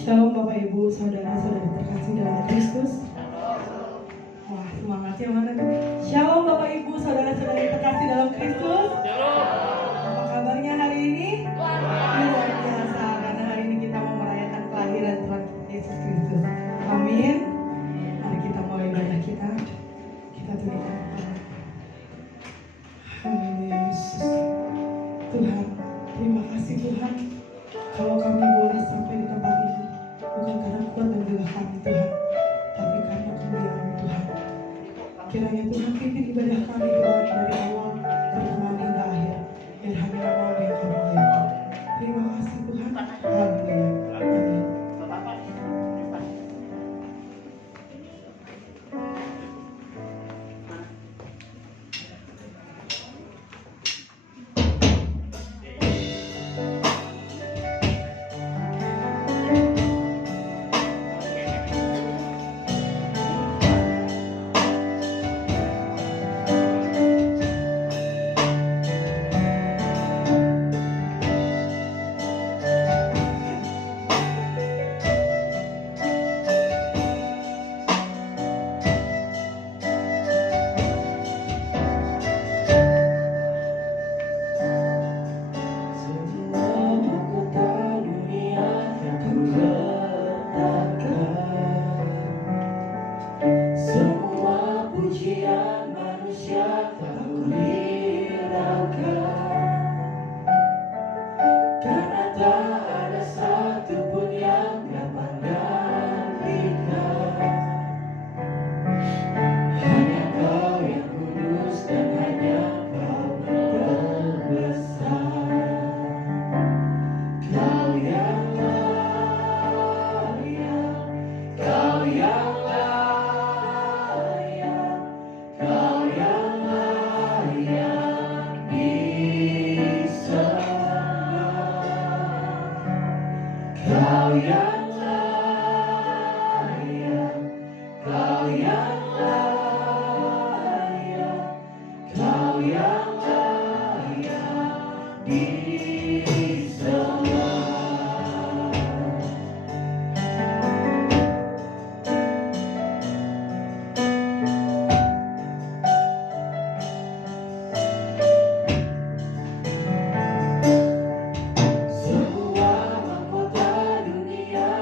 Shalom Bapak Ibu, saudara-saudari terkasih dalam Kristus. Wah, semangatnya mana nih? Shalom Bapak Ibu, saudara-saudari terkasih dalam Kristus. Apa kabarnya hari ini? Luar biasa, karena hari ini kita mau merayakan kelahiran Tuhan Yesus Kristus. Amin. Mari kita mulai ibadah kita. Kita tundukkan kepala. Haleluya Yesus. Tuhan, terima kasih Tuhan. Kalau kami boleh sampai di tempat ini, bukan karena kuat dan gelah kami Tuhan, tapi karena kemuliaan Tuhan. Kiranya Tuhan pimpin ibadah kami Tuhan dari awal pertengahan hingga akhir, biar hanya nama-Mu yang kami muliakan. Terima kasih Tuhan. Haleluya. Amin. Semua mahkota dunia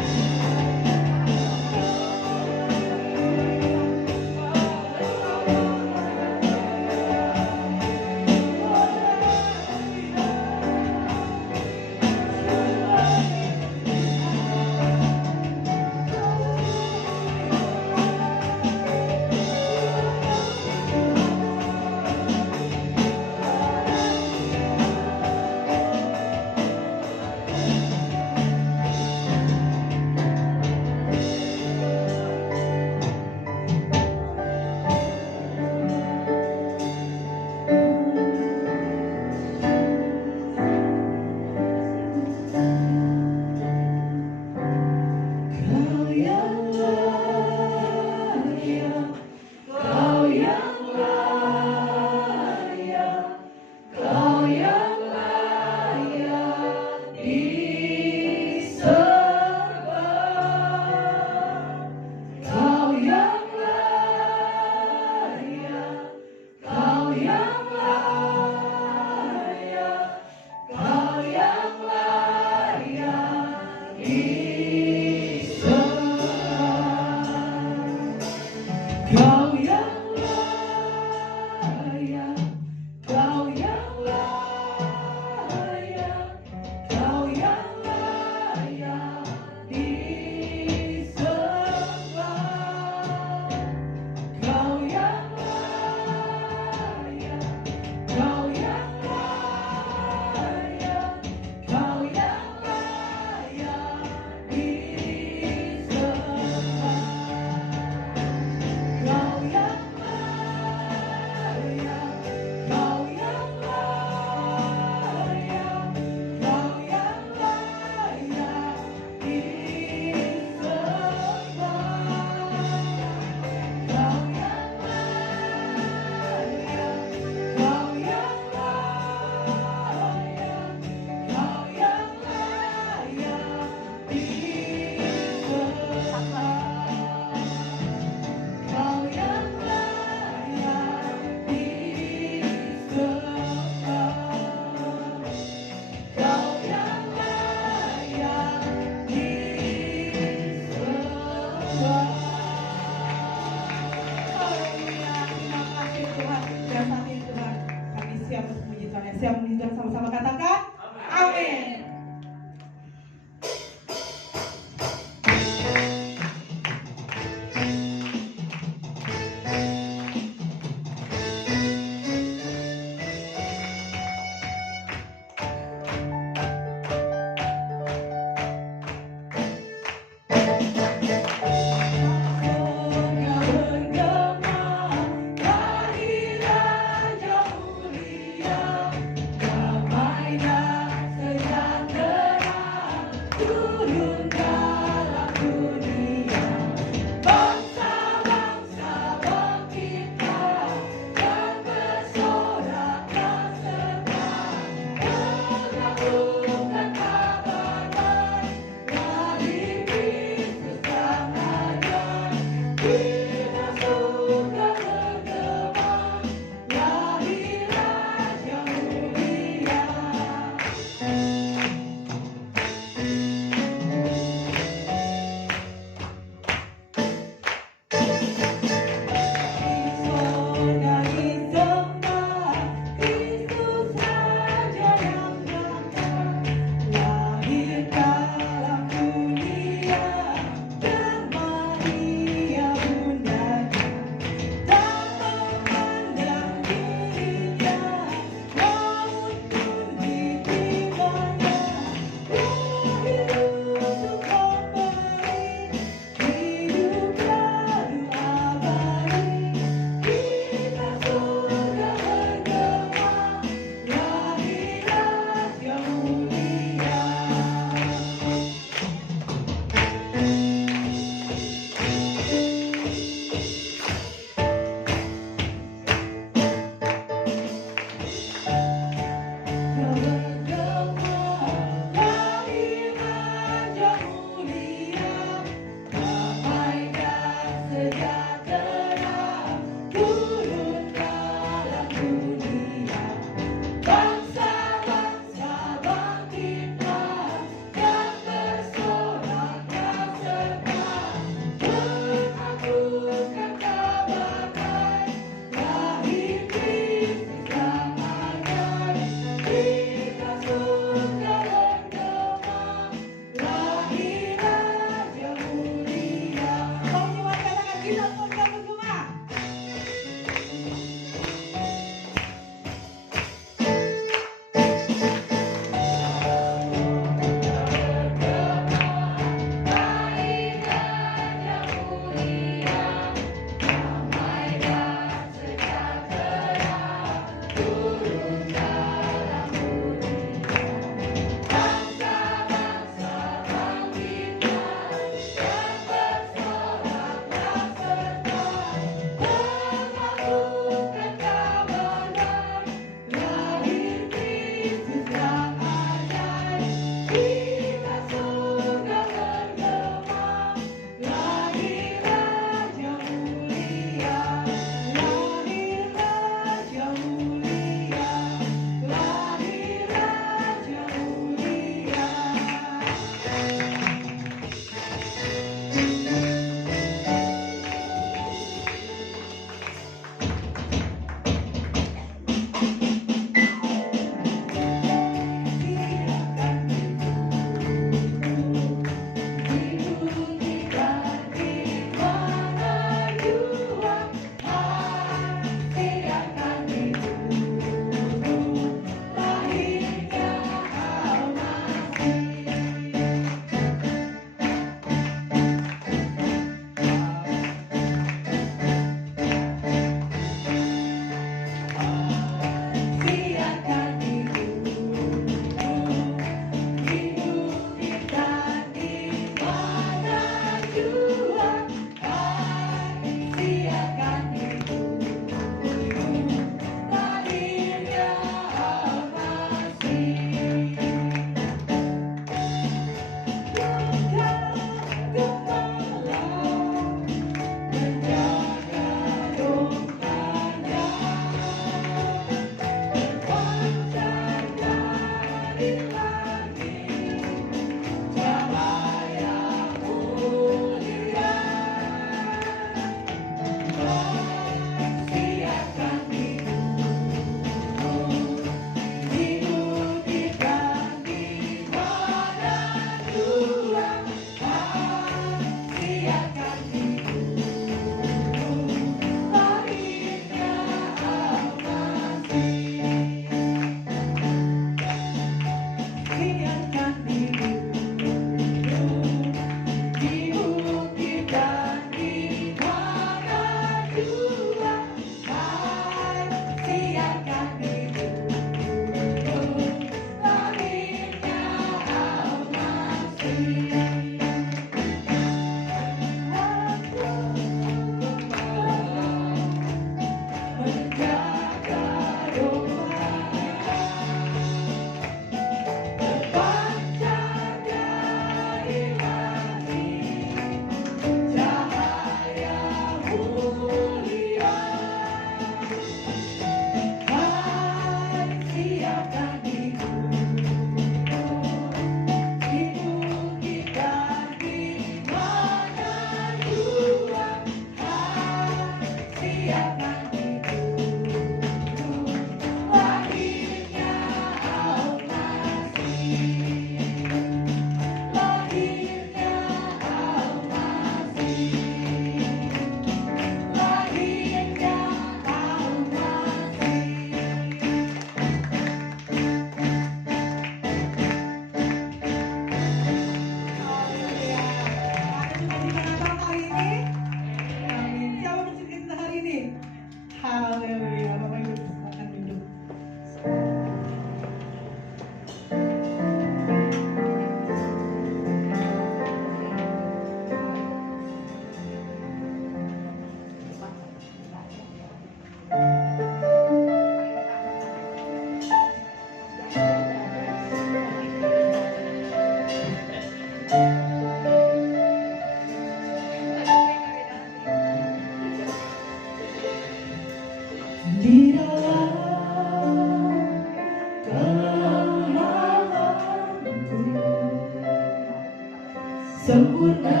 sempurna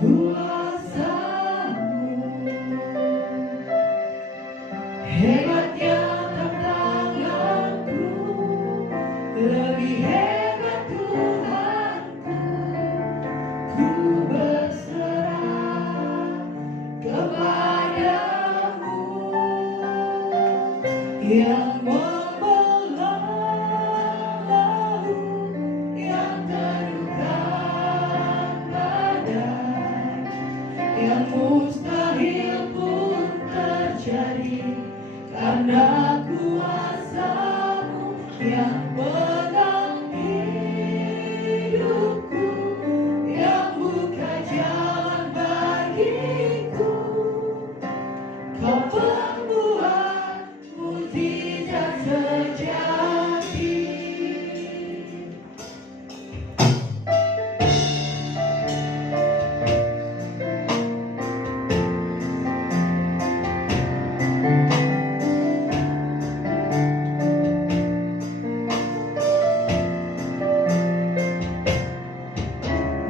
kuasa-Mu, hebatnya tantanganku, lebih hebat Tuhanku. Ku berserah kepadamu yang membelah laut, yang teduhkan badai, yang mustahil pun terjadi karena kuasa-Mu yang pegang hidupku, yang buka jalan bagiku. Kau pembuat mukjizat sejati.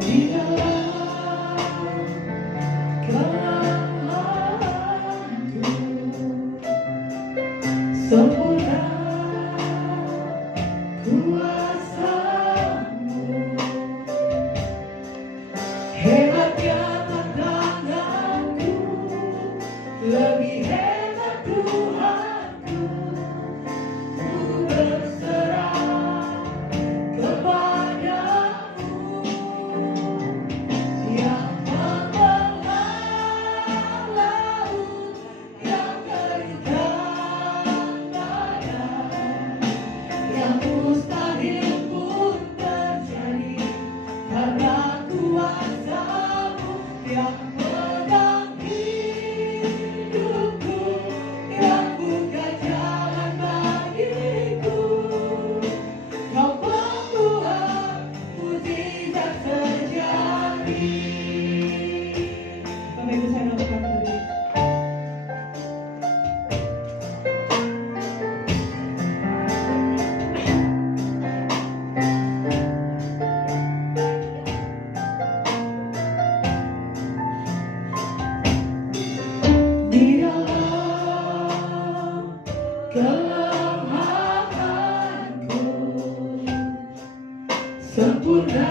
Di dalam kelemahanku, sempurna kuasa-Mu, hebatnya tantanganku, lebih hebat Tuhanku. Ku berserah kepadamu yang membelah laut, yang teduhkan badai, yang mustahil pun terjadi karena kuasa-Mu yang pegang hidupku, yang buka jalan bagiku. Kau pembuat mukjizat sejati. Bapak Ibu saya lakukan tadi. Di dalam kelemahanku, sempurna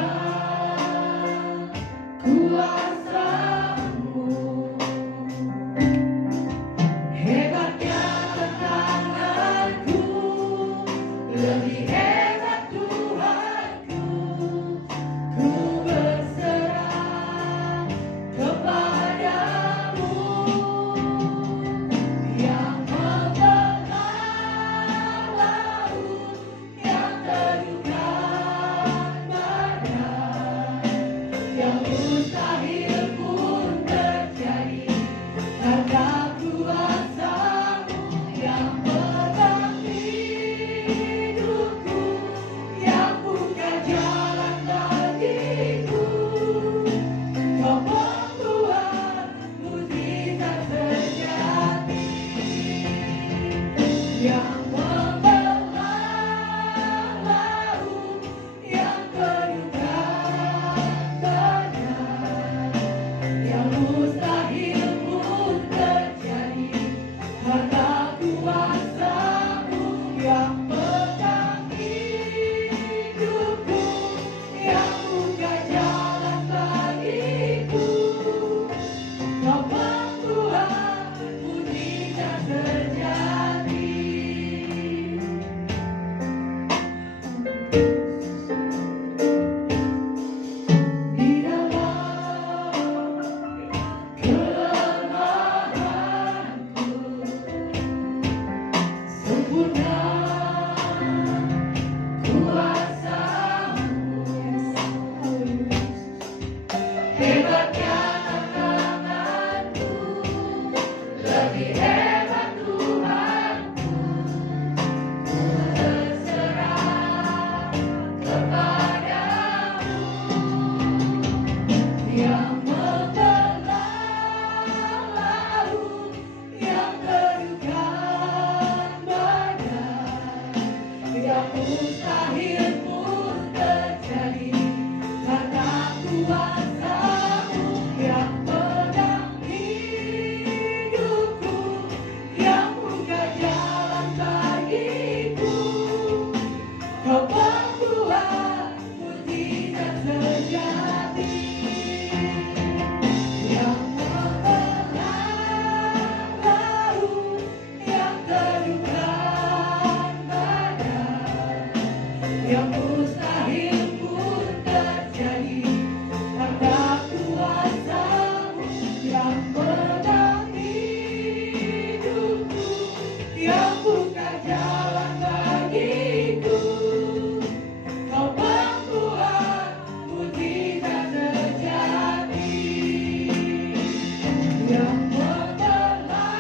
yang membelah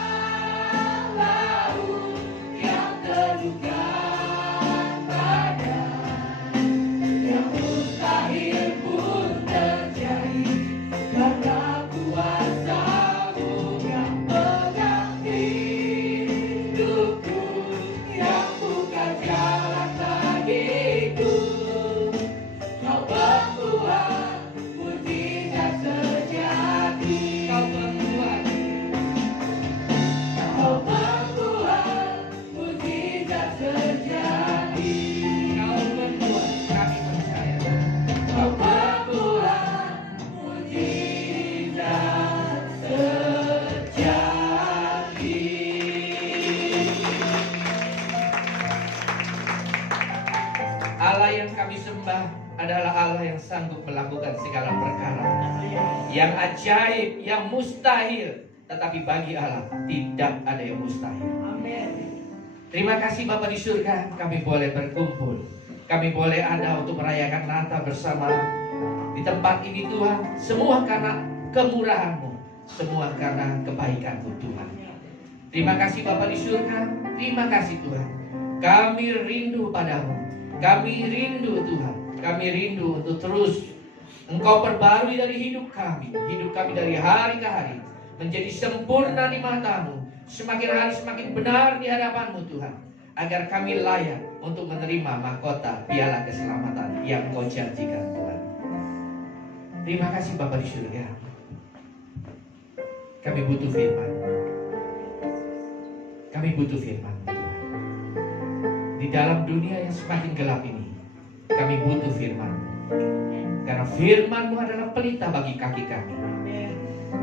laut yang teduhkan badan, yang mustahil pun terjadi karena kuasa-Mu yang pegang hidupku, yang buka jalan bagiku. Kau pembuat mujizat sejati. Kau pembuat mujizat sejati. Kau membuat kami percaya. Kau pembuat mujizat sejati. Allah yang kami sembah adalah Allah yang sanggup melakukan segala perkara, yang ajaib, yang mustahil. Tetapi bagi Allah tidak ada yang mustahil. Amin. Terima kasih Bapa di surga, kami boleh berkumpul, kami boleh ada untuk merayakan Natal bersama di tempat ini Tuhan. Semua karena kemurahan-Mu, semua karena kebaikan-Mu Tuhan. Terima kasih Bapa di surga, terima kasih Tuhan. Kami rindu padamu, kami rindu Tuhan, kami rindu untuk terus Engkau perbarui dari hidup kami dari hari ke hari menjadi sempurna di mata-Mu, semakin hari semakin benar di hadapan-Mu Tuhan, agar kami layak untuk menerima mahkota piala keselamatan yang Kau janjikan Tuhan. Terima kasih Bapa di surga. Kami butuh firman, kami butuh firman Tuhan. Di dalam dunia yang semakin gelap ini, kami butuh firman, karena firman-Mu adalah pelita bagi kaki kami,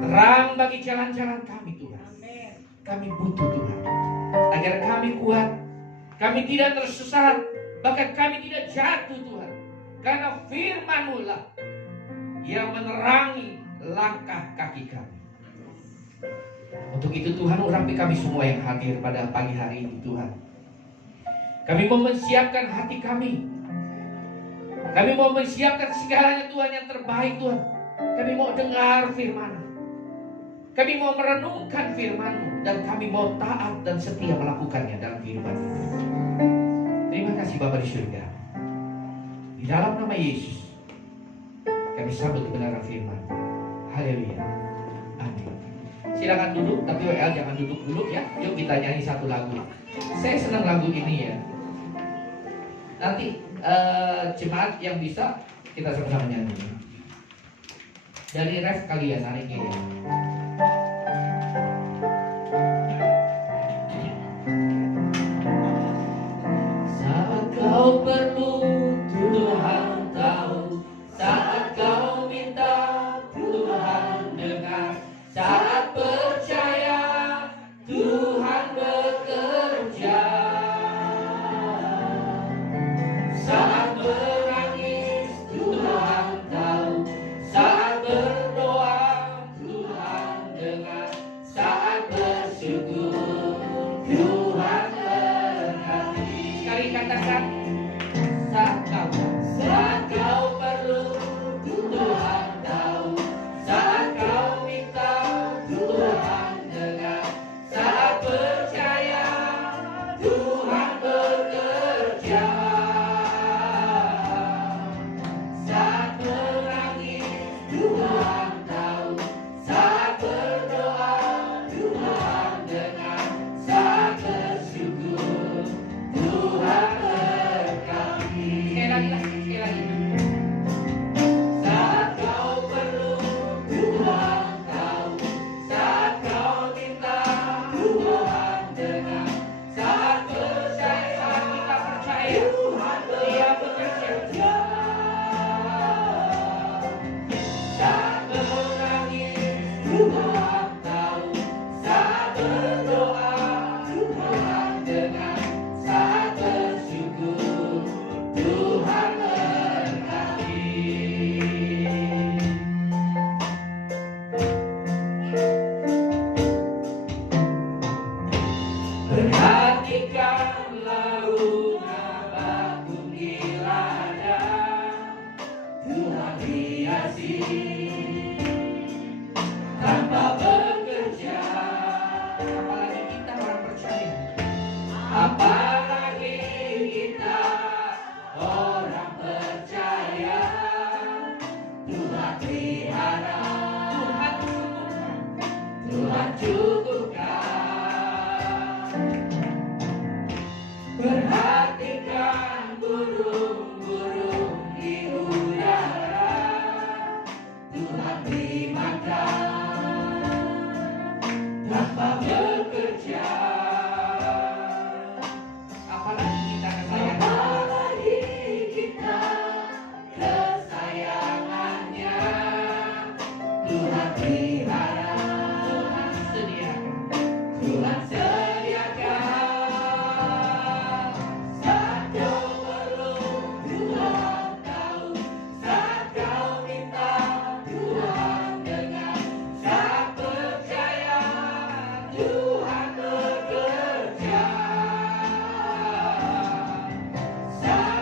terang bagi jalan-jalan kami Tuhan. Kami butuh Tuhan, agar kami kuat, kami tidak tersesat, bahkan kami tidak jatuh Tuhan, karena firman-Mu lah yang menerangi langkah kaki kami. Untuk itu Tuhan, urapi kami semua yang hadir pada pagi hari ini Tuhan. Kami mau mensiapkan hati kami. Kami mau mensiapkan segalanya Tuhan yang terbaik Tuhan. Kami mau dengar firman. Kami mau merenungkan firman-Mu. Dan kami mau taat dan setia melakukannya dalam kehidupan kita. Terima kasih Bapa di surga. Di dalam nama Yesus, kami sambut kebenaran firman. Haleluya. Amin. Silakan duduk, tapi WL jangan duduk dulu ya. Yuk kita nyanyi satu lagu. Saya senang lagu ini ya. Nanti jemaat yang bisa kita sama-sama nyanyi. Dari ref kalian nariknya ya. Saat kau perlu, Tuhan tahu. Saat kau minta, Tuhan dengar. Saat percaya, Tuhan bekerja. Saat menangis, Tuhan tahu. Saat berdoa, Tuhan dengar. Saat bersyukur, Tuhan berkati. Sekali katakan, saat kau perlu, Tuhan tahu. Saat kau minta, Tuhan dengar. Saat percaya, Tuhan bekerja. Saat menangis, Tuhan tahu. Saat berdoa, Tuhan dengar. Saat bersyukur, Tuhan berkati. Sekali lagi. Saat kau perlu, Tuhan tahu. Saat kau minta, Tuhan dengar. Saat percaya, kita percaya, Dia bekerja. Saat menangis, Tuhan tahu. Saat berdoa, Tuhan dengar. Saat bersyukur, Tuhan berkati. Perhatikanlah ungkapan di ladang, Tuhan hiasi tanpa bekerja. pelihara, Tuhan cukupkan. Perhatikan burung-burung di udara, Tuhan beri makan tanpa bekerja. Apalagi kita kesayangannya, Tuhan pelihara, Tuhan sediakan. Saat kau perlu, Tuhan tahu. Saat kau minta, Tuhan dengar. Saat percaya, Tuhan bekerja. Saat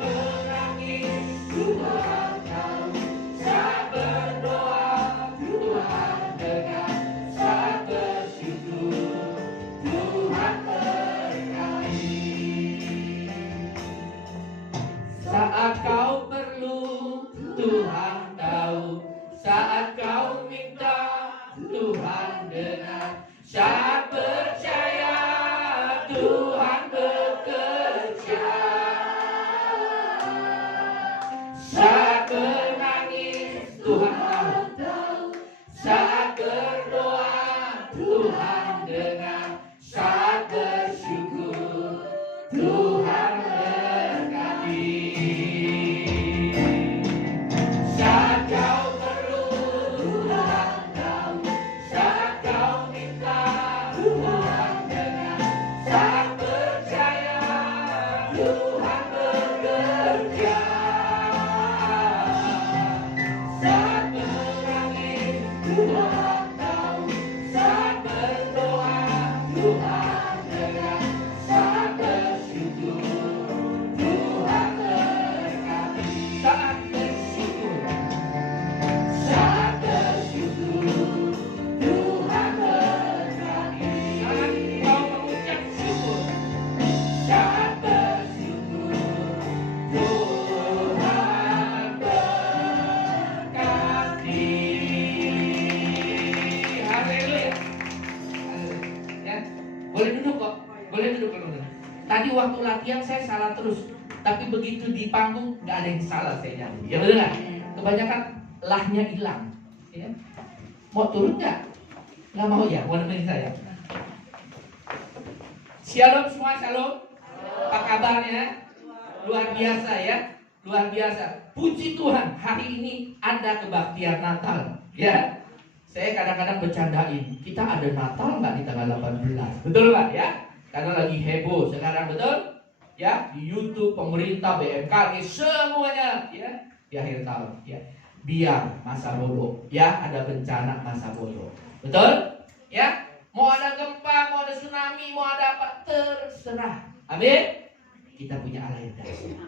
menangis, Tuhan tahu. Saat berdoa, Tuhan dengar. Saat bersyukur, Tuhan berkati. Saat kau perlu, Tuhan tahu. Saat kau minta, Tuhan dengar. Saat percaya, Tuhan bekerja. Saat menangis, Tuhan tahu. Saat berdoa, Tuhan dengar. Saat bersyukur, Tuhan berkati. Saat kau perlu, Tuhan tahu. Saat kau minta, Tuhan dengar. Saat percaya, Tuhan bekerja. Saat menangis, Tuhan tahu. Saat berdoa, Tuhan dengar. Saat bersyukur, Tuhan berkati. Saat kau perlu, Tuhan tahu. Saat kau minta, Tuhan dengar. Saat percaya, Tuhan bekerja. Saat menangis, Tuhan tahu. Saat berdoa, Tuhan dengar. Saat bersyukur, Tuhan berkati. Saat bersyukur, Tuhan berkati. Saat kau mengucap syukur, saat bersyukur, Tuhan berkati. Haleluya. Ya, boleh duduk kok. Boleh duduk kalau duduk. Tadi waktu latihan saya salah terus, tapi begitu di panggung nggak ada yang salah saya nyanyi. Ya betul nggak? Kebanyakan lahnya hilang. Ya. Mau turun nggak? Nggak mau ya? Mau nemenin saya? Shalom semua, shalom. Apa kabarnya? Luar biasa ya, luar biasa. Puji Tuhan, hari ini ada kebaktian Natal. Ya, saya kadang-kadang bercandain. Kita ada Natal nggak di tanggal 18? Betul nggak ya? Karena lagi heboh sekarang, betul? Ya, di YouTube, pemerintah, BMKG, semuanya ya di akhir tahun. Ya, biar masa bodoh. Ya, ada bencana masa bodoh. Betul? Ya, mau ada gempa, mau ada tsunami, mau ada apa, terserah. Amin. Kita punya Allah yang dahsyat.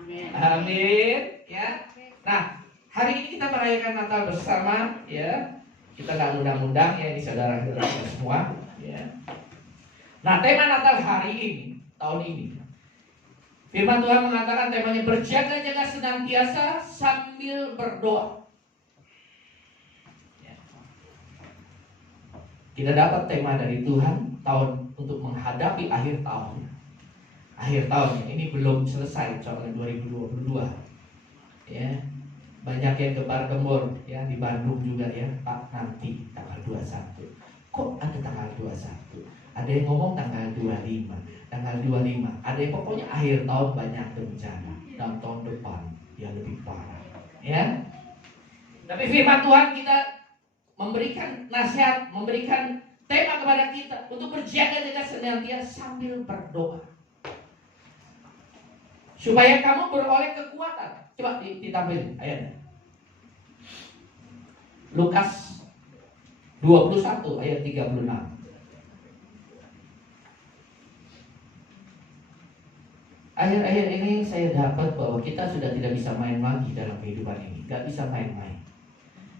Amin. Ya. Nah, hari ini kita merayakan Natal bersama. Ya, kita nggak undang-undang ya, ini saudara-saudara semua. Ya. Nah, tema Natal hari ini, tahun ini, firman Tuhan mengatakan temanya berjaga-jaga senantiasa sambil berdoa. Ya. Kita dapat tema dari Tuhan tahun untuk menghadapi akhir tahun. Akhir tahun ini belum selesai, contohnya 2022. Ya. Banyak yang gembar-gembor ya di Bandung juga ya, Pak, nanti tanggal 21. Kok ada tanggal 21? Ada yang ngomong tanggal 25, tanggal 25. Ada yang pokoknya akhir tahun banyak bencana, dan tahun depan yang lebih parah. Ya. Tapi firman Tuhan kita memberikan nasihat, memberikan tema kepada kita untuk berjaga-jaga senantiasa sambil berdoa. Supaya kamu beroleh kekuatan. Coba ditampilin ayatnya. Lukas 21 ayat 36. Akhir-akhir ini saya dapat bahwa kita sudah tidak bisa main lagi dalam kehidupan ini. Gak bisa main-main.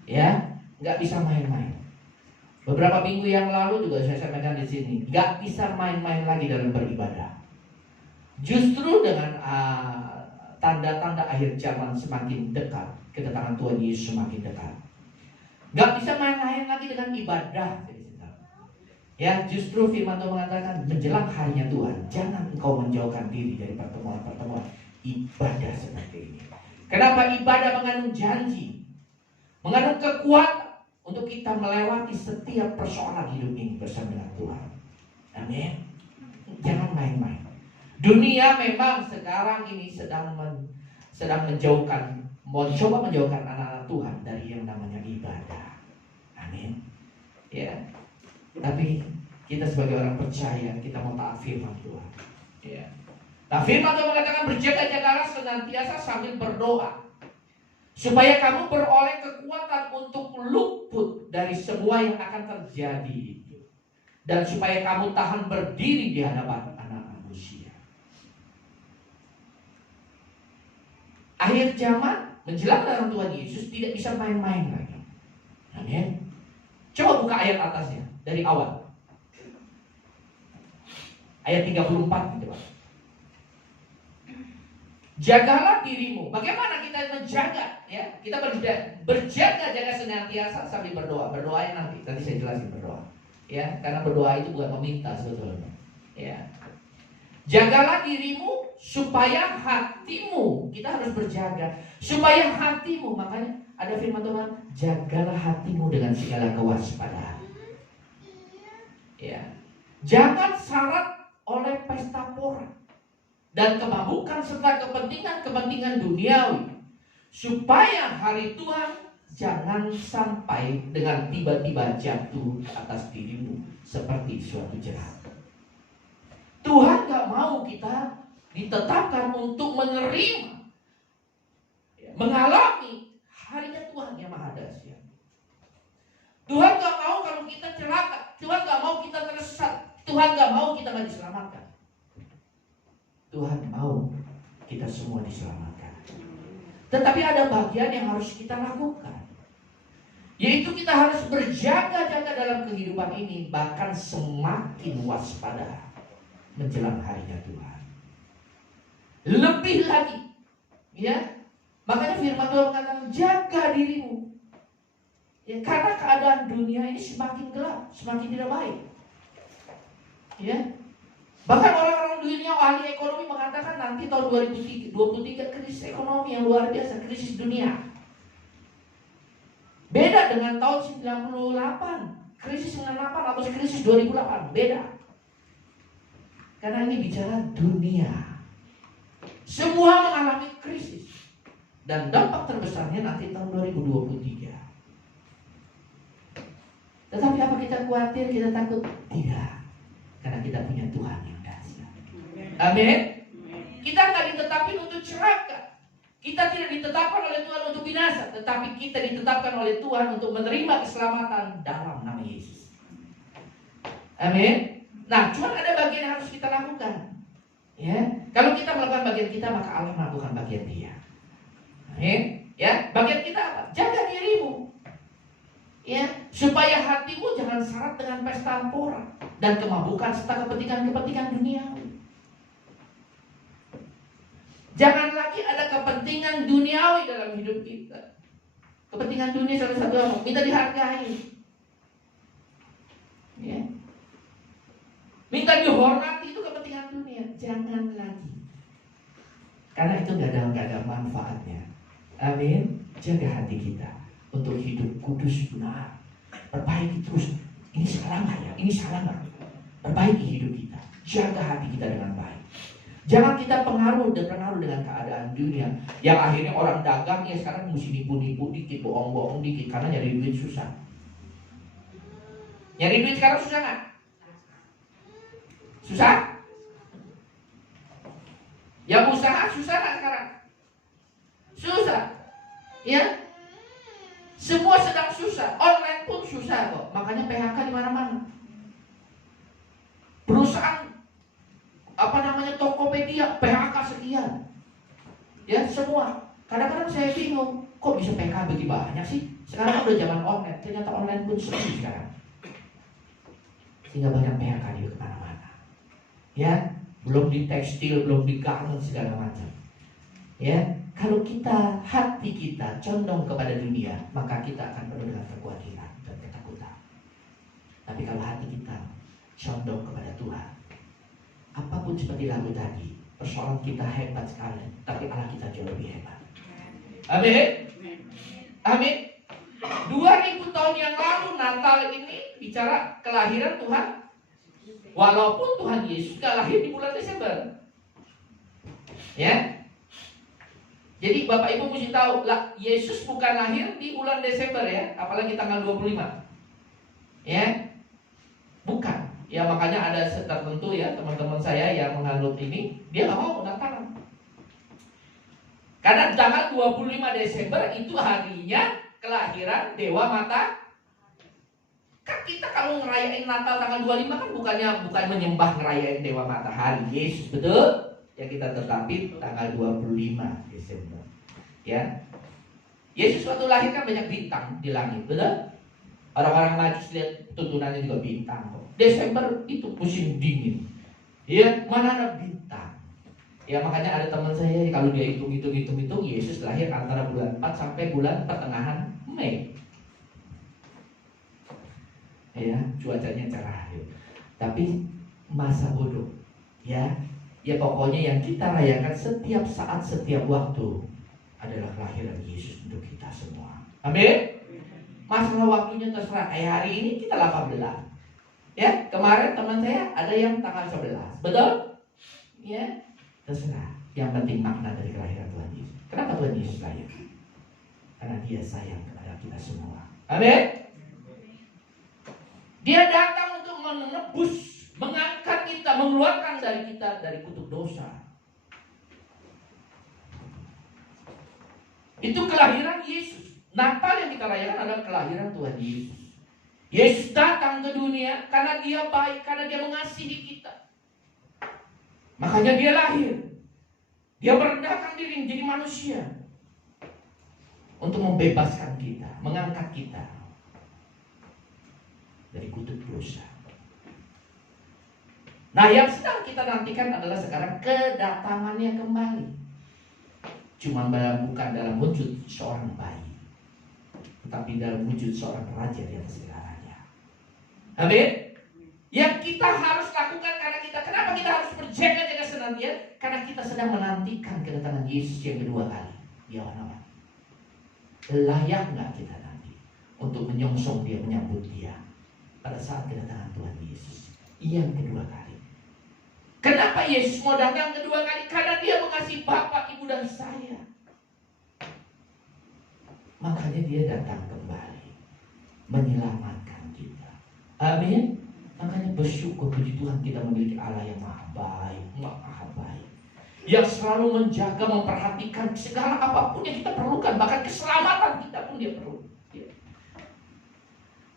Ya, gak bisa main-main. Beberapa minggu yang lalu juga saya sampaikan di sini, gak bisa main-main lagi dalam beribadah. Justru dengan tanda-tanda akhir zaman semakin dekat, kedatangan Tuhan Yesus semakin dekat. Gak bisa main-main lagi dengan ibadah. Ya, justru firman Tuhan mengatakan menjelang harinya Tuhan, jangan engkau menjauhkan diri dari pertemuan-pertemuan ibadah seperti ini. Kenapa? Ibadah mengandung janji, mengandung kekuatan untuk kita melewati setiap persoalan hidup ini bersama dengan Tuhan. Amin. Jangan main-main. Dunia memang sekarang ini sedang menjauhkan, mau coba menjauhkan anak-anak Tuhan dari yang namanya ibadah. Amin. Ya. Tapi kita sebagai orang percaya, kita mau taat firman Tuhan. Ya. Nah, firman Tuhan mengatakan berjaga-jagalah senantiasa sambil berdoa, supaya kamu beroleh kekuatan untuk luput dari semua yang akan terjadi, dan supaya kamu tahan berdiri di hadapan anak manusia. Akhir zaman menjelang datang Tuhan Yesus tidak bisa main-main lagi. Amin. Coba buka ayat atasnya dari awal. Ayat 34 gitu Pak. Jagalah dirimu. Bagaimana kita menjaga? Ya, kita berjaga-jaga senantiasa sambil berdoa. Berdoanya nanti saya jelasin berdoa. Ya, karena berdoa itu bukan meminta sebetulnya. Ya. Jagalah dirimu supaya hatimu, kita harus berjaga supaya hatimu, makanya ada firman Tuhan, jagalah hatimu dengan segala kewaspadaan. Ya. Jangan syarat oleh pesta pora dan kemabukan serta kepentingan duniawi, supaya hari Tuhan jangan sampai dengan tiba-tiba jatuh atas dirimu seperti suatu jerat. Tuhan gak mau kita ditetapkan untuk menerima, mengalami harinya Tuhan yang maha dahsyat. Tuhan gak mau kalau kita celaka. Tuhan gak mau kita tersesat. Tuhan gak mau kita gak diselamatkan. Tuhan mau kita semua diselamatkan. Tetapi ada bagian yang harus kita lakukan, yaitu kita harus berjaga-jaga dalam kehidupan ini, bahkan semakin waspada menjelang harinya Tuhan. Lebih lagi, ya. Makanya firman Tuhan mengatakan jaga dirimu. Ya, karena keadaan dunia ini semakin gelap, semakin tidak baik. Ya. Bahkan orang-orang dunia, ahli ekonomi mengatakan nanti tahun 2023 krisis ekonomi yang luar biasa, krisis dunia. Beda dengan tahun 98, krisis 98 atau krisis 2008, beda. Karena ini bicara dunia. Semua mengalami krisis. Dan dampak terbesarnya nanti tahun 2023. Tetapi apa kita khawatir, kita takut? Tidak. Karena kita punya Tuhan yang dahsyat. Amin. Kita nggak ditetapkan untuk celaka. Kita tidak ditetapkan oleh Tuhan untuk binasa. Tetapi kita ditetapkan oleh Tuhan untuk menerima keselamatan dalam nama Yesus. Amin. Nah, cuma ada bagian yang harus kita lakukan. Ya, kalau kita melakukan bagian kita, maka Allah melakukan bagian Dia. Amin. Ya, bagian kita apa? Jaga dirimu. Ya, supaya hatimu jangan syarat dengan pesta pora dan kemabukan serta kepentingan duniawi. Jangan lagi ada kepentingan duniawi dalam hidup kita. Kepentingan dunia salah satu apa? Minta dihargai. Ya. Minta dihormati, itu kepentingan dunia. Jangan lagi. Karena itu gak ada manfaatnya. Amin. Jaga hati kita untuk hidup kudus benar. Perbaiki terus. Ini salah gak ya? Ini salah gak? Perbaiki hidup kita. Jaga hati kita dengan baik. Jangan kita pengaruh dengan keadaan dunia. Yang akhirnya orang dagang ya sekarang mesti nipu-nipu dikit, bohong-bohong dikit, karena nyari duit susah. Nyari duit sekarang susah gak? Susah? Yang usaha susah gak sekarang? Susah. Ya. Semua sedang susah, online pun susah kok. Makanya PHK di mana-mana. Perusahaan Tokopedia PHK sekian. Ya, semua. Kadang-kadang saya bingung, kok bisa PHK begitu banyak sih? Sekarang udah zaman online, ternyata online pun sepi sekarang. Sehingga banyak PHK di kemana-mana. Ya, belum di tekstil, belum di garment segala macam. Ya, kalau hati kita condong kepada dunia, maka kita akan penuh dengan kekhawatiran dan ketakutan. Tapi kalau hati kita condong kepada Tuhan, apapun seperti lagu tadi, persoalan kita hebat sekali, tapi Allah kita jauh lebih hebat. Amin. Amin. 2000 tahun yang lalu Natal ini bicara kelahiran Tuhan. Walaupun Tuhan Yesus gak lahir di bulan Desember. Ya. Jadi Bapak Ibu mesti tahu, Yesus bukan lahir di bulan Desember ya, apalagi tanggal 25. Ya. Bukan. Ya makanya ada tertentu ya teman-teman saya yang menganut ini, dia nggak mau Natalan. Karena tanggal 25 Desember itu harinya kelahiran Dewa Mata. Kan kita kalau ngerayain Natal tanggal 25 kan bukan menyembah ngerayain Dewa Matahari Yesus, betul? Ya kita tetapi tanggal 25 Desember. Ya. Yesus waktu lahir kan banyak bintang di langit, betul? Orang-orang Majus lihat tuntunannya juga bintang. Desember itu musim dingin. Ya, mana ada bintang. Ya makanya ada teman saya kalau dia hitung Yesus lahir antara bulan 4 sampai bulan pertengahan Mei. Ya, cuacanya cerah. Ya. Tapi masa bodoh. Ya, pokoknya yang kita rayakan setiap saat, setiap waktu adalah kelahiran Yesus untuk kita semua. Amin. Masalah waktunya terserah. Kayak hari ini kita 18. Ya, kemarin teman saya ada yang tanggal 11. Betul? Ya, terserah. Yang penting makna dari kelahiran Tuhan Yesus. Kenapa Tuhan Yesus lahir? Karena Dia sayang kepada kita semua. Amin. Dia datang untuk menebus, mengangkat kita, mengeluarkan dari kita dari kutuk dosa. Itu kelahiran Yesus. Natal yang kita rayakan adalah kelahiran Tuhan Yesus. Yesus datang ke dunia karena Dia baik, karena Dia mengasihi kita. Makanya Dia lahir. Dia merendahkan diri menjadi manusia untuk membebaskan kita, mengangkat kita dari kutuk dosa. Nah, yang sedang kita nantikan adalah sekarang kedatangannya kembali. Cuma bukan dalam wujud seorang bayi, tetapi dalam wujud seorang raja di atas segalanya. Amin. Yang kita harus lakukan kenapa kita harus berjaga-jaga senantiasa? Karena kita sedang menantikan kedatangan Yesus yang kedua kali. Ya Allah, layak nggak kita nanti untuk menyongsong Dia, menyambut Dia pada saat kedatangan Tuhan Yesus yang kedua kali? Kenapa Yesus mau datang kedua kali? Karena Dia mengasihi Bapak, Ibu, dan saya. Makanya Dia datang kembali menyelamatkan kita. Amin. Makanya bersyukur, puji Tuhan, kita memiliki Allah yang maha baik, yang selalu menjaga, memperhatikan segala apapun yang kita perlukan, bahkan keselamatan kita pun Dia perlu.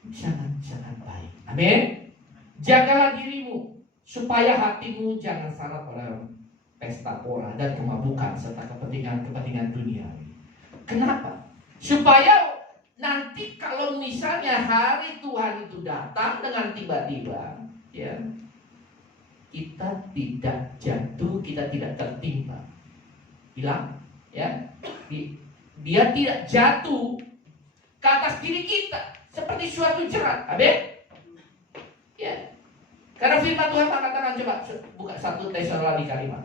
Sangat-sangat baik. Amin. Jagalah dirimu supaya hatimu jangan syarat oleh pesta pora dan kemabukan serta kepentingan dunia. Kenapa? Supaya nanti kalau misalnya hari Tuhan itu datang dengan tiba-tiba, ya, kita tidak jatuh, kita tidak tertimpa. Bilang, ya, Dia tidak jatuh ke atas diri kita seperti suatu jerat. Amin. Ya. Karena firman Tuhan mengatakan, coba buka 1 Tesalonika 5.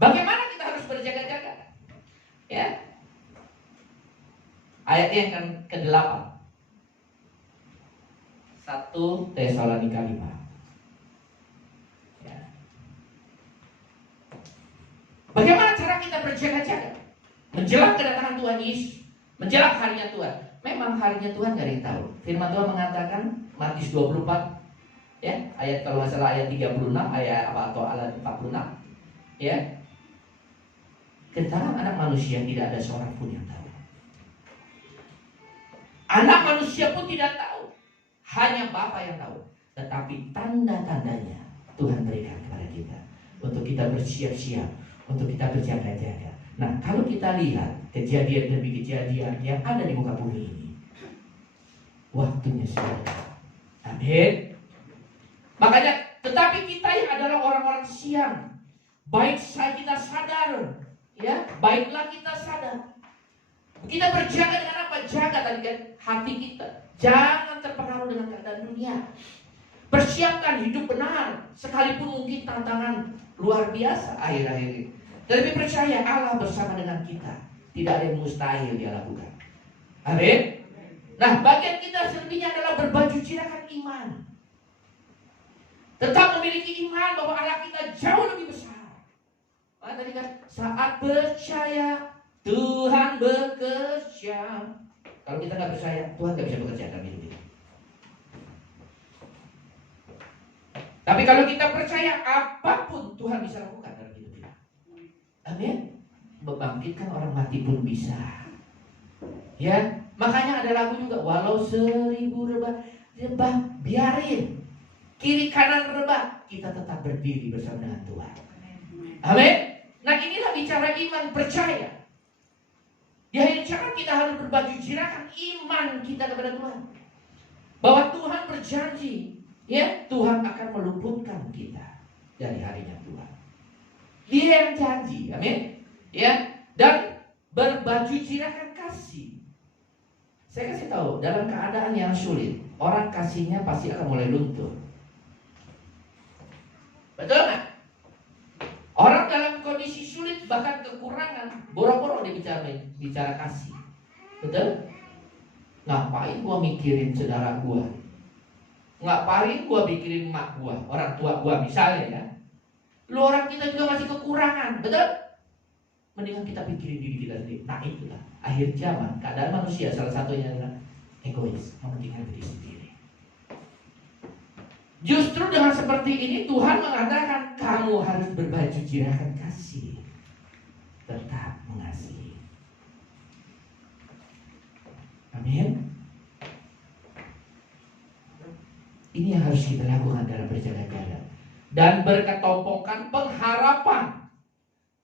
Bagaimana kita harus berjaga-jaga? Ya. Ayatnya yang ke-8. 1 Tesalonika 5. Ya. Bagaimana cara kita berjaga-jaga? Menjelang kedatangan Tuhan Yesus, menjelang harinya Tuhan. Memang harinya Tuhan gak ada yang tahu. Firman Tuhan mengatakan Matius 24, ya, ayat kalau nggak salah ayat 36, ayat apa atau ayat 46, ya. Tentang anak manusia tidak ada seorang pun yang tahu. Anak manusia pun tidak tahu. Hanya Bapa yang tahu. Tetapi tanda-tandanya Tuhan berikan kepada kita. Untuk kita bersiap-siap. Untuk kita berjaga-jaga. Nah, kalau kita lihat kejadian demi kejadian yang ada di muka bumi ini, waktunya sudah. Amin. Makanya, tetapi kita yang adalah orang-orang siang, baik kita sadar, ya, baiklah kita sadar. Kita berjaga dengan apa? Jaga tadi kan hati kita. Jangan terpengaruh dengan keadaan dunia. Persiapkan hidup benar, sekalipun mungkin tantangan luar biasa akhir-akhir ini. Tetapi percaya Allah bersama dengan kita. Tidak ada yang mustahil Dia lakukan. Amin. Nah, bagian kita selebihnya adalah berbaju jirakan iman. Tetap memiliki iman bahwa Allah kita jauh lebih besar. Tadi kan saat percaya Tuhan bekerja. Kalau kita nggak percaya, Tuhan nggak bisa bekerja dalam hidup kita. Tapi kalau kita percaya, apapun Tuhan bisa lakukan dalam hidup kita. Amin. Membangkitkan orang mati pun bisa. Ya, makanya ada lagu juga, walau 1000 rebah, biarin. Kiri kanan rebah, kita tetap berdiri bersama dengan Tuhan. Amin. Nah, inilah bicara iman percaya. Di akhir zaman kita harus berbaju jirakan iman kita kepada Tuhan. Bahwa Tuhan berjanji, ya, Tuhan akan meluputkan kita dari harinya Tuhan. Dia yang janji, amin. Ya, dan berbaju jirakan kasih. Saya kasih tahu, dalam keadaan yang sulit, orang kasihnya pasti akan mulai luntur. Betul nggak? Orang dalam kondisi sulit bahkan kekurangan, boro-boro dia bicara kasih. Betul? Ngapain gua mikirin saudara gua? Ngapain gua mikirin emak gua, orang tua gua misalnya ya? Lu orang kita juga masih kekurangan, betul? Mendingan kita pikirin diri kita sendiri. Nah, itulah akhir zaman. Keadaan manusia salah satunya adalah egois, mementingkan diri sendiri. Justru dengan seperti ini Tuhan mengatakan kamu harus berbaju jirakan kasih, tetap mengasihi. Amin. Ini yang harus kita lakukan dalam berjaga-jaga dan berketompokan pengharapan.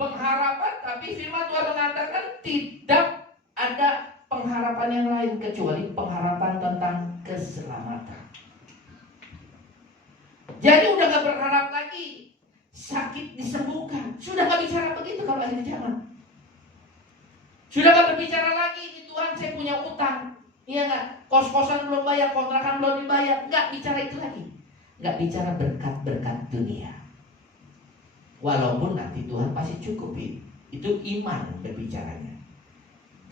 Pengharapan, tapi firman Tuhan mengatakan tidak ada pengharapan yang lain kecuali pengharapan tentang keselamatan. Jadi udah gak berharap lagi sakit disembuhkan. Sudah gak bicara begitu kalau akhir zaman. Sudah gak berbicara lagi, Tuhan saya punya utang. Iya gak? Kos-kosan belum bayar, kontrakan belum dibayar. Gak bicara itu lagi. Gak bicara berkat-berkat dunia. Walaupun nanti Tuhan pasti cukupi. Itu iman berbicaranya.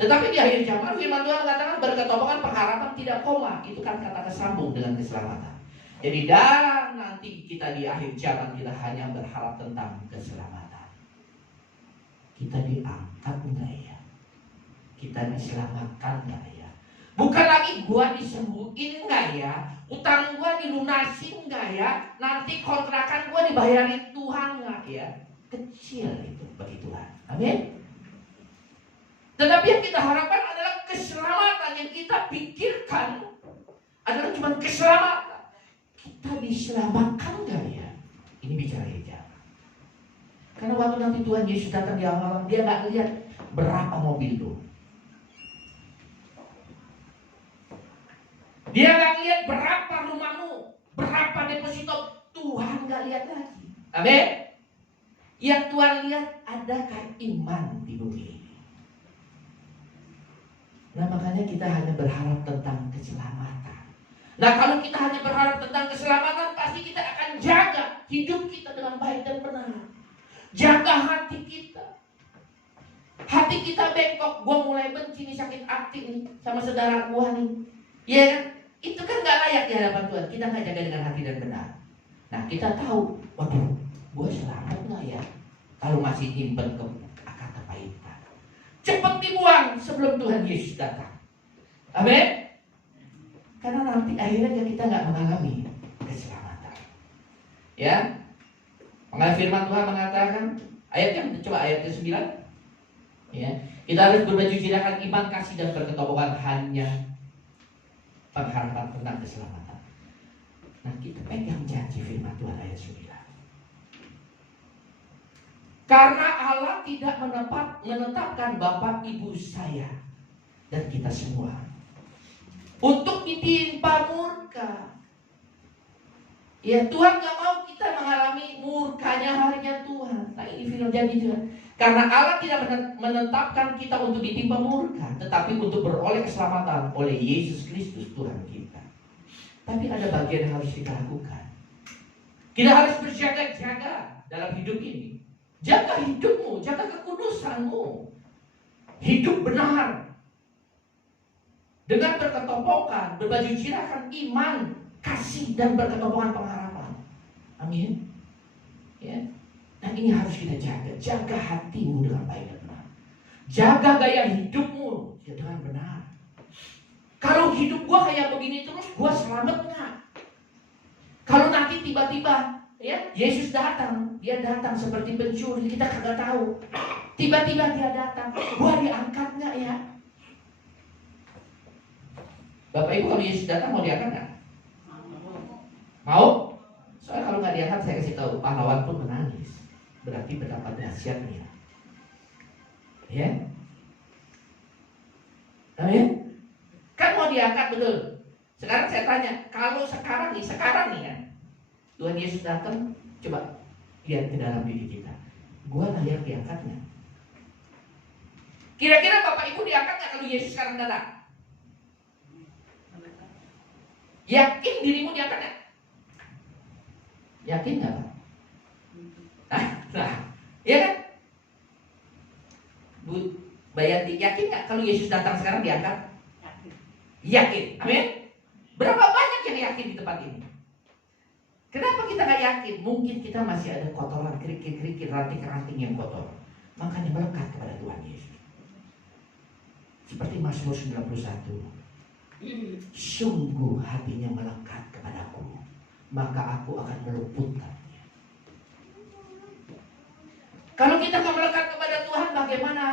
Tetapi di akhir zaman firman Tuhan mengatakan berketompokan pengharapan tidak koma. Itu kan kata kesambung dengan keselamatan. Jadi dalam nanti kita di akhir zaman kita hanya berharap tentang keselamatan. Kita diangkat enggak ya? Kita diselamatkan enggak ya? Bukan lagi gua disembuhin enggak ya? Utang gua dilunasin enggak ya? Nanti kontrakan gua dibayarin Tuhan enggak ya? Kecil itu bagi Tuhan. Amin. Tetapi yang kita harapkan adalah keselamatan. Yang kita pikirkan adalah cuma keselamatan. Kita diselamatkan enggak ya? Ini bicara hijab. Karena waktu nanti Tuhan Yesus datang di awal, dia enggak lihat berapa mobil lu. Dia enggak lihat berapa rumahmu, berapa deposito. Tuhan enggak lihat lagi. Amin. Yang Tuhan lihat adakah iman di bumi ini. Nah, makanya kita hanya berharap tentang keselamatan. Nah, kalau kita hanya berharap tentang keselamatan, pasti kita akan jaga hidup kita dengan baik dan benar. Jaga hati kita. Hati kita bengkok, gua mulai benci nih, sakit hati nih sama saudara gua nih. Iya kan? Itu kan gak layak di hadapan Tuhan. Kita gak jaga dengan hati dan benar. Nah, kita tahu, waduh, gua selamat gak ya kalau masih nyimpen ke akar kepahitan. Cepat dibuang sebelum Tuhan Yesus datang. Amin. Karena nanti akhirnya kita nggak mengalami keselamatan. Ya, firman Tuhan mengatakan ayat yang coba ayat ke-9. Ya, kita harus berbaju jirakan iman, kasih dan berketokohan, hanya pengharapan tentang keselamatan. Nah, kita pegang janji firman Tuhan ayat 9. Karena Allah tidak menetapkan bapak ibu saya dan kita semua untuk ditimpa murka. Ya, Tuhan gak mau kita mengalami murkanya harinya Tuhan. Nah, ini firman janji Tuhan. Karena Allah tidak menetapkan kita untuk ditimpa murka, tetapi untuk beroleh keselamatan oleh Yesus Kristus Tuhan kita. Tapi ada bagian yang harus kita lakukan. Kita harus berjaga-jaga dalam hidup ini. Jaga hidupmu, jaga kekudusanmu. Hidup benar. Dengan berketopokan, berbaju jirakan iman, kasih dan berketopokan pengharapan. Amin. Ya. Nah, ini harus kita jaga. Jaga hatimu dengan baik dan benar. Jaga gaya hidupmu dengan benar. Kalau hidup gua kayak begini terus, gua selamat nggak? Kalau nanti tiba-tiba ya Yesus datang, dia datang seperti pencuri, kita kagak tahu. Tiba-tiba dia datang, gua diangkat nggak ya? Bapak Ibu, kalau Yesus datang mau diangkat nggak? Mau? Soalnya kalau nggak diangkat, saya kasih tahu, pahlawan pun menangis. Berarti betapa dahsyatnya. Ya? Amin. Kan mau diangkat, betul. Sekarang saya tanya, kalau sekarang nih ya, Tuhan Yesus datang, coba lihat ke dalam diri kita. Gua layak diangkatnya. Kira-kira Bapak Ibu diangkat nggak kalau Yesus sekarang datang? Yakin dirimu diangkat nggak? Yakin nggak, Pak? Nah, ya kan? Bu Bayanti, yakin nggak kalau Yesus datang sekarang diangkat? Yakin. Amin. Berapa banyak yang yakin di tempat ini? Kenapa kita nggak yakin? Mungkin kita masih ada kotoran, kerikil-kerikil, ranting-ranting yang kotor. Makanya melekat kepada Tuhan Yesus. Seperti Mazmur 91. Sungguh hatinya melekat kepadaku, maka aku akan meluputkannya. Kalau kita nggak melekat kepada Tuhan, bagaimana?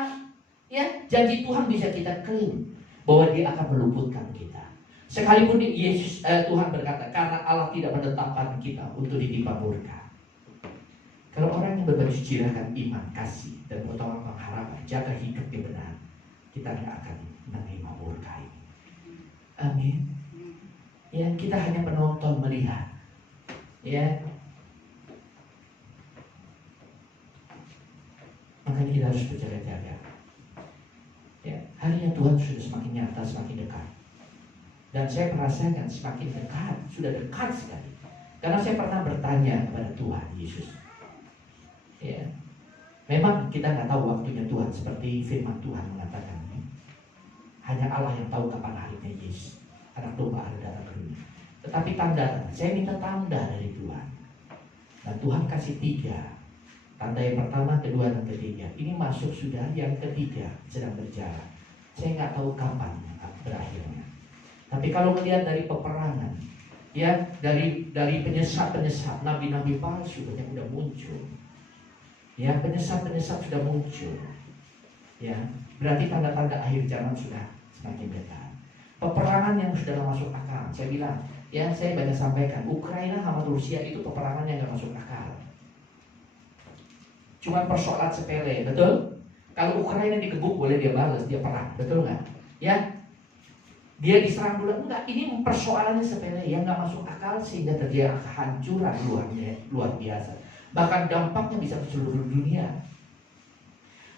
Ya, janji Tuhan bisa kita klaim bahwa Dia akan meluputkan kita. Sekalipun Tuhan berkata, karena Allah tidak menetapkan kita untuk ditimpa murka. Kalau orang yang berbaju jirakan iman, kasih dan pertolongan pengharapan, jaga hidup yang benar, kita tidak akan menerima murka ini. Amin. Ya, kita hanya penonton melihat. Ya. Makanya kita harus berjaga-jaga. Ya, harinya Tuhan sudah semakin nyata, semakin dekat. Dan saya merasakan semakin dekat, sudah dekat sekali. Karena saya pernah bertanya kepada Tuhan Yesus. Ya, memang kita nggak tahu waktunya Tuhan, seperti firman Tuhan mengatakan. Hanya Allah yang tahu kapan harinya Yesus, anak domba ada datang ke dunia. Tetapi tanda, saya minta tanda dari Tuhan. Dan Tuhan kasih 3. Tanda yang pertama, kedua, dan ketiga. Ini masuk sudah yang ketiga, sedang berjalan. Saya nggak tahu kapan berakhirnya. Tapi kalau melihat dari peperangan, ya dari penyesat-penyesat, nabi-nabi palsu banyak sudah muncul. Ya, penyesat-penyesat sudah muncul. Ya, berarti tanda-tanda akhir zaman sudah semakin dekat. Peperangan yang sudah gak masuk akal. Saya bilang, ya saya banyak sampaikan, Ukraina sama Rusia itu peperangan yang gak masuk akal. Cuma persoalan sepele, betul? Kalau Ukraina dikebuk boleh dia balas, dia perang, betul nggak? Ya, dia diserang dulu, enggak. Ini persoalannya sepele yang gak masuk akal sehingga terjadi kehancuran luar biasa. Bahkan dampaknya bisa ke seluruh dunia.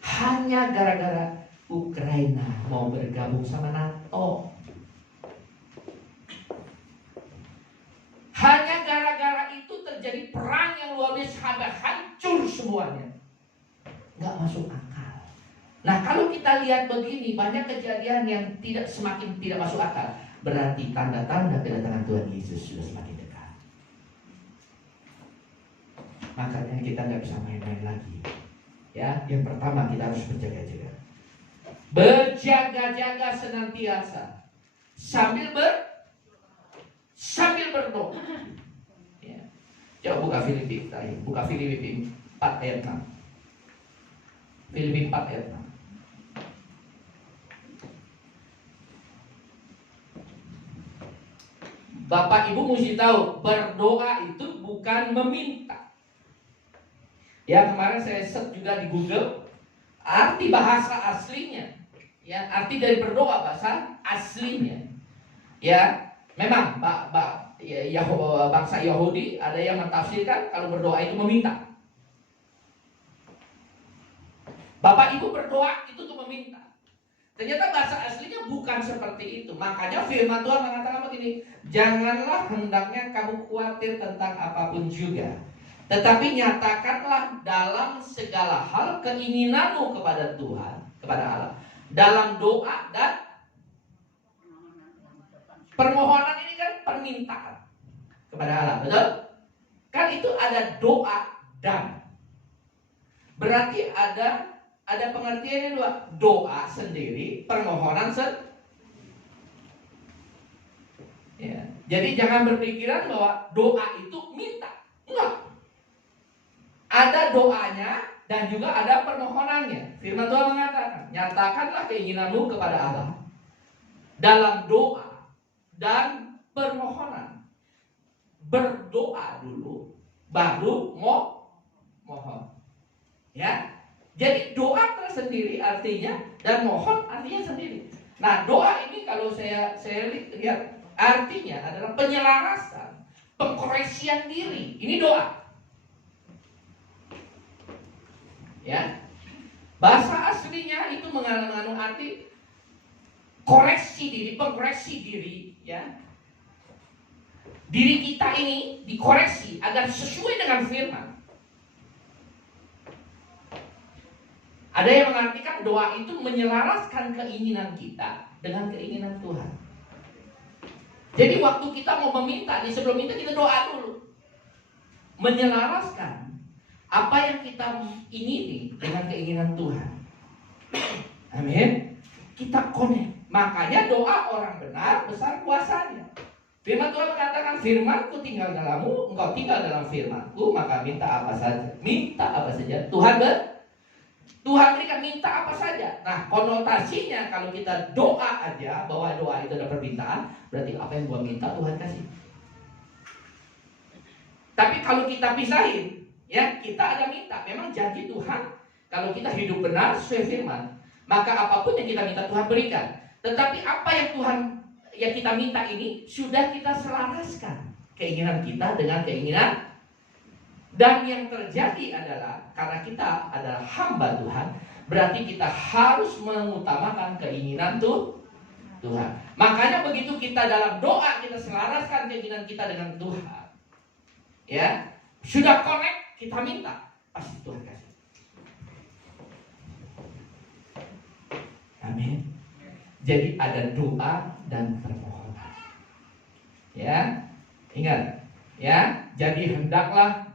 Hanya gara-gara Ukraina mau bergabung sama NATO. Hanya gara-gara itu terjadi perang yang luar biasa, sampai hancur semuanya. Nggak masuk akal. Nah, kalau kita lihat begini, banyak kejadian yang semakin tidak masuk akal. Berarti tanda-tanda kedatangan Tuhan Yesus sudah semakin dekat. Makanya kita nggak bisa main-main lagi. Ya, yang pertama kita harus berjaga-jaga. Berjaga-jaga senantiasa sambil berdoa. Ya. Coba buka Filipi 4 ayat 6. Filipi 4 ayat 6. Bapak Ibu mesti tahu, berdoa itu bukan meminta. Ya, kemarin saya search juga di Google arti bahasa aslinya. Ya, arti dari berdoa bahasa aslinya. Ya, memang bangsa Yahudi ada yang mentafsirkan kalau berdoa itu meminta. Bapak Ibu berdoa itu untuk meminta. Ternyata bahasa aslinya bukan seperti itu. Makanya firman Tuhan mengatakan begini, janganlah hendaknya kamu khawatir tentang apapun juga, tetapi nyatakanlah dalam segala hal keinginanmu kepada Tuhan, kepada Allah, dalam doa dan permohonan. Ini kan permintaan kepada Allah, betul? Kan itu ada doa dan. Berarti ada pengertiannya dua. Doa sendiri, permohonan ya. Jadi jangan berpikiran bahwa doa itu minta. Enggak. Ada doanya dan juga ada permohonannya. Firman Tuhan mengatakan, nyatakanlah keinginanmu kepada Allah dalam doa dan permohonan. Berdoa dulu, baru mohon. Ya. Jadi doa tersendiri artinya dan mohon artinya sendiri. Nah, doa ini kalau saya lihat artinya adalah penyelarasan, pengkoreksian diri. Ini doa. Ya. Bahasa aslinya itu mengandung arti koreksi diri, pengkoreksi diri, ya. Diri kita ini dikoreksi agar sesuai dengan firman. Ada yang mengartikan doa itu menyelaraskan keinginan kita dengan keinginan Tuhan. Jadi waktu kita mau meminta, sebelum minta kita doa dulu. Menyelaraskan apa yang kita ingini dengan keinginan Tuhan. Amin. Kita connect. Makanya doa orang benar besar kuasanya. Firman Tuhan mengatakan, firmanku tinggal dalammu, engkau tinggal dalam firmanku, maka minta apa saja. Minta apa saja. Tuhan berikan, minta apa saja. Nah, konotasinya kalau kita doa aja, bahwa doa itu ada permintaan, berarti apa yang gua minta Tuhan kasih. Tapi kalau kita pisahin, ya, kita ada minta. Memang janji Tuhan, kalau kita hidup benar sesuai firman, maka apapun yang kita minta Tuhan berikan. Tetapi apa yang kita minta ini sudah kita selaraskan keinginan kita dengan keinginan. Dan yang terjadi adalah karena kita adalah hamba Tuhan, berarti kita harus mengutamakan keinginan Tuhan. Makanya begitu kita dalam doa kita selaraskan keinginan kita dengan Tuhan, ya, sudah connect, kita minta, pasti Tuhan kasih. Amin. Jadi ada doa dan permohonan. Ya, ingat, ya. Jadi hendaklah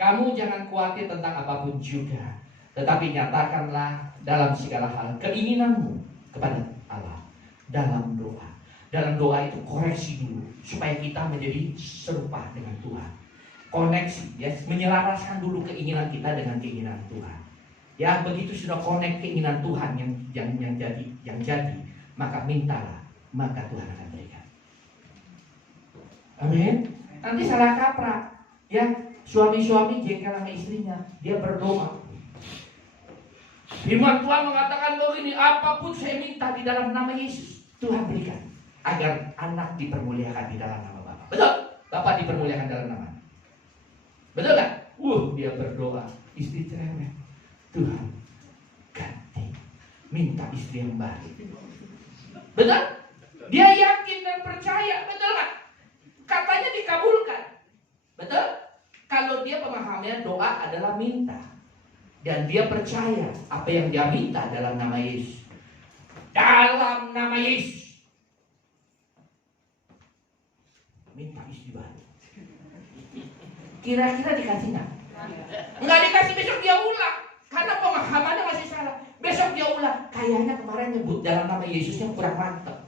kamu jangan khawatir tentang apapun juga, tetapi nyatakanlah dalam segala hal keinginanmu kepada Allah dalam doa. Dalam doa itu koreksi dulu supaya kita menjadi serupa dengan Tuhan. Koneksi, ya, menyelaraskan dulu keinginan kita dengan keinginan Tuhan. Ya, begitu sudah connect keinginan Tuhan yang jadi, maka mintalah, maka Tuhan akan berikan. Amin. Nanti salah kaprah, ya. Suami-suami jengkel sama istrinya, dia berdoa. Firman Tuhan mengatakan begini, apapun saya minta di dalam nama Yesus, Tuhan berikan, agar anak dipermuliakan di dalam nama Bapa. Betul? Bapak dipermuliakan dalam nama. Betul kan? Dia berdoa, istri cerewet, Tuhan ganti, minta istri yang baik. Betul? Dia yakin dan percaya, betul kan? Katanya dikabulkan. Betul? Kalau dia pemahamannya doa adalah minta, dan dia percaya apa yang dia minta dalam nama Yesus. Dalam nama Yesus. Minta istri baru. Kira-kira dikasih nggak? Nggak dikasih, besok dia ulang. Karena pemahamannya masih salah. Besok dia ulang. Kayaknya kemarin nyebut dalam nama Yesusnya kurang mantap.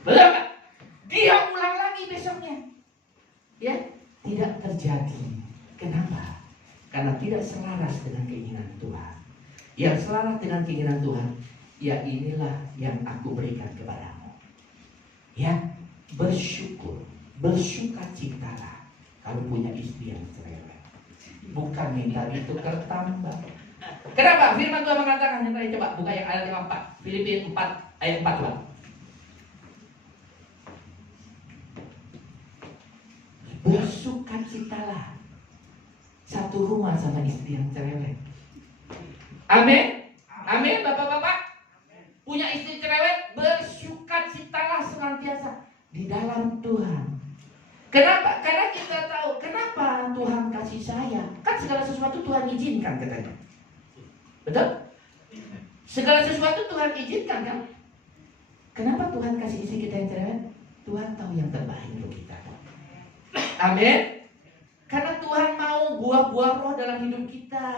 Betul nggak? Dia ulang lagi besoknya. Ya, tidak terjadi. Kenapa? Karena tidak selaras dengan keinginan Tuhan. Yang selaras dengan keinginan Tuhan, ya inilah yang aku berikan kepadamu. Ya, bersyukur, bersukacitalah kalau punya istri yang cerewet. Bukan minta ditukar tambah. Kenapa? Firman Tuhan mengatakan, yang tadi coba buka yang ayat yang 4, Filipi 4 ayat 4 lah. Bersukacitalah satu rumah sama istri yang cerewet. Amin. Amin, bapak-bapak. Punya istri cerewet, bersukacitalah senantiasa di dalam Tuhan. Kenapa? Karena kita tahu kenapa Tuhan kasih saya. Kan segala sesuatu Tuhan izinkan katanya. Betul? Segala sesuatu Tuhan izinkan kan? Kenapa Tuhan kasih istri kita yang cerewet? Tuhan tahu yang terbaik untuk kita. Amin. Karena Tuhan mau buah-buah roh dalam hidup kita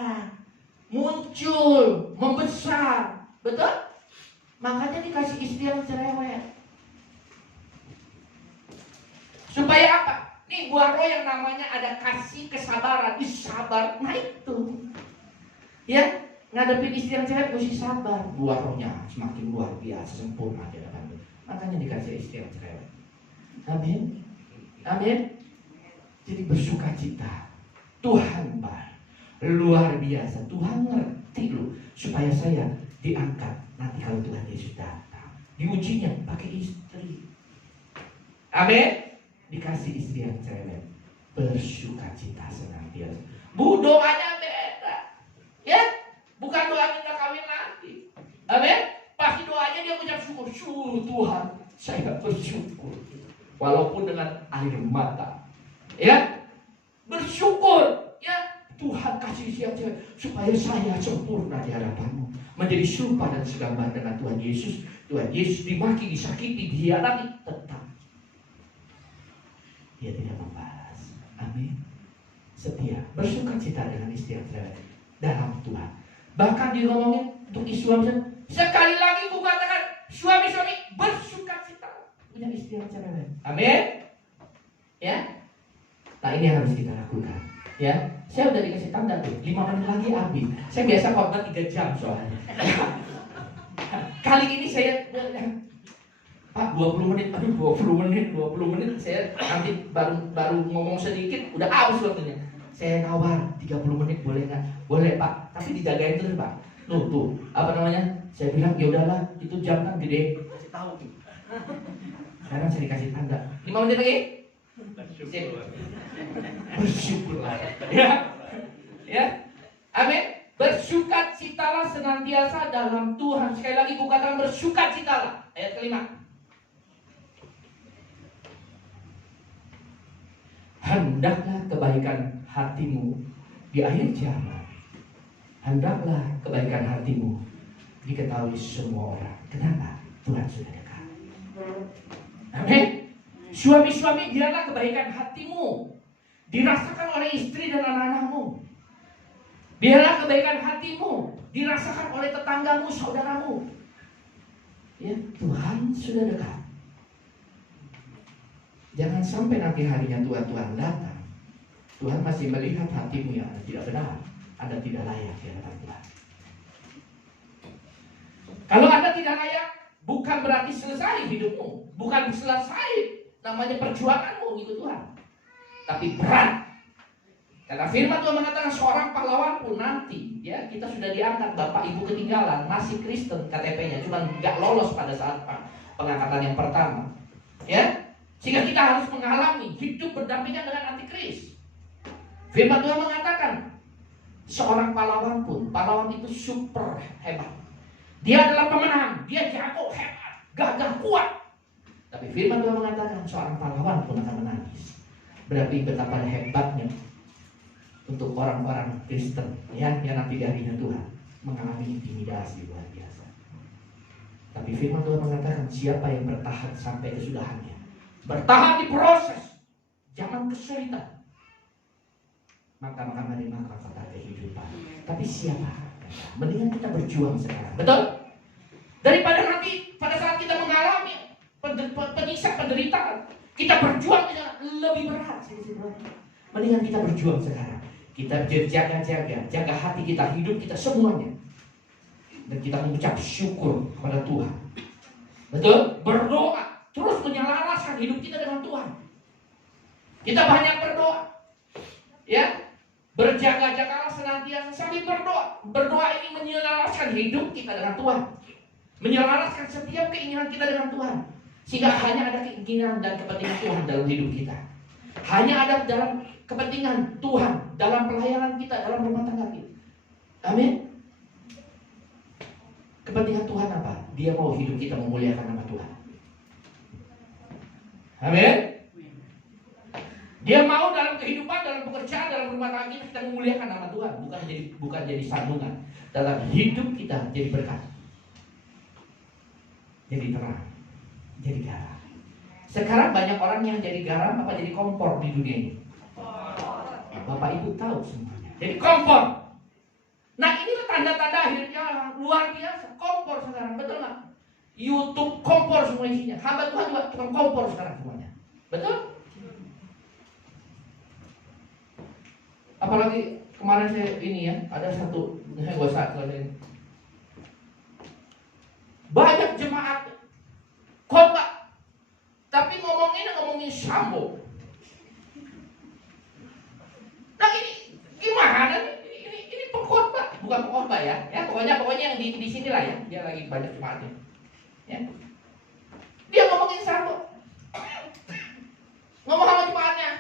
muncul, membesar. Betul? Makanya dikasih istri yang cerewet. Supaya apa? Nih buah roh yang namanya ada kasih, kesabaran, sabar. Nah itu. Ya, ngadepin istri yang cerewet mesti sabar. Buah rohnya semakin luar biasa, sempurna di hadapan Tuhan. Makanya dikasih istri yang cerewet. Amin. Amin. Jadi bersukacita. Tuhan baik, luar biasa. Tuhan ngerti loh supaya saya diangkat nanti kalau Tuhan Yesus datang. Diujinya pakai istri. Amin. Dikasih istri yang cerewet, bersukacita senantiasa. Bu, doanya beda. Ya, bukan doa minta kawin lagi. Amin. Pasti doanya dia mengucap syukur. Tuhan, saya bersyukur. Walaupun dengan air mata. Ya, bersyukur. Ya, Tuhan kasih siap supaya saya sempurna di hadapan-Mu, menjadi serupa dan segambar dengan Tuhan Yesus. Tuhan Yesus dimaki, disakiti, dihianati, tetap Dia tidak membalas. Amin. Setia, bersukacita dengan istri yang cerewet dalam Tuhan. Bahkan ngomongin untuk suami, sekali lagi ku katakan, suami-suami bersukacita punya istri yang cerewet. Amin. Ya. Nah ini yang harus kita lakukan. Ya, saya udah dikasih tanda tuh 5 menit lagi habis. Saya biasa khotbah 3 jam soalnya. Kali ini saya Pak 20 menit, aduh 20 menit saya nanti baru ngomong sedikit udah habis waktunya. Saya nawar 30 menit boleh nggak? Boleh Pak, tapi dijagain terus Pak. Tuh, apa namanya? Saya bilang ya udahlah, itu jam kan gede. Kasih tahu tuh. Sekarang saya dikasih tanda 5 menit lagi. Bersyukurlah. Ya. Amin. Bersukacitalah senantiasa dalam Tuhan. Sekali lagi ku katakan bersukacitalah. Ayat kelima. Hendaklah kebaikan hatimu di akhir zaman. Hendaklah kebaikan hatimu diketahui semua orang. Kenapa? Tuhan sudah dekat. Amin. Suami-suami, biarlah kebaikan hatimu dirasakan oleh istri dan anak-anakmu. Biarlah kebaikan hatimu dirasakan oleh tetanggamu, saudaramu. Ya, Tuhan sudah dekat. Jangan sampai nanti harinya Tuhan datang, Tuhan masih melihat hatimu yang tidak benar, Anda tidak layak di hadapan Tuhan. Kalau Anda tidak layak, bukan berarti selesai hidupmu, bukan selesai namanya perjuanganmu gitu Tuhan. Tapi berat. Karena firman Tuhan mengatakan seorang pahlawan pun nanti, ya kita sudah diangkat, bapak ibu ketinggalan, masih Kristen KTP-nya, cuma nggak lolos pada saat pengangkatan yang pertama, ya. Sehingga kita harus mengalami hidup berdampingan dengan antikris. Firman Tuhan mengatakan seorang pahlawan pun, pahlawan itu super hebat. Dia adalah pemenang, dia jago, hebat, gagah, kuat. Tapi firman Tuhan mengatakan seorang pahlawan pun akan menangis. Berarti betapa hebatnya untuk orang-orang Kristen ya, yang nanti harinya Tuhan mengalami intimidasi luar biasa. Tapi firman Tuhan mengatakan siapa yang bertahan sampai kesudahannya, bertahan di proses zaman kesulitan, maka menerima kata kehidupan. Tapi siapa? Mendingan kita berjuang sekarang, betul? Daripada nanti pada saat kita mengalami penyiksa penderitaan, kita berjuang dengan lebih berat. Mendingan kita berjuang sekarang. Kita jaga hati kita, hidup kita semuanya, dan kita mengucap syukur kepada Tuhan. Betul? Berdoa terus menyelaraskan hidup kita dengan Tuhan. Kita banyak berdoa, ya, berjaga-jagalah senantiasa sambil berdoa. Berdoa ini menyelaraskan hidup kita dengan Tuhan, menyelaraskan setiap keinginan kita dengan Tuhan, sehingga hanya ada keinginan dan kepentingan Tuhan dalam hidup kita. Hanya ada dalam kepentingan Tuhan dalam pelayanan kita, dalam rumah tangga kita. Amin. Kepentingan Tuhan apa? Dia mau hidup kita memuliakan nama Tuhan. Amin. Dia mau dalam kehidupan, dalam pekerjaan, dalam rumah tangga kita memuliakan nama Tuhan, bukan jadi sandungan. Dalam hidup kita jadi berkat, jadi terang, jadi garam. Sekarang banyak orang yang jadi garam apa jadi kompor di dunia ini. Bapak Ibu tahu semuanya. Jadi kompor. Nah, ini tanda-tanda akhirnya luar biasa. Kompor sekarang, betul nggak? YouTube kompor semua isinya. Hamba Tuhan juga tukang kompor sekarang semuanya. Betul? Apalagi kemarin saya ini ya, ada satu, saya gak usah ini. Banyak jemaat khotbah, tapi ngomongin Sambo. Nah, ini gimana nih? Ini pengkhotbah, bukan pengkhotbah ya. Ya, pokoknya yang di sini lah ya. Dia lagi banyak jemaatnya. Ya. Dia ngomongin Sambo. Ngomong sama jemaatnya.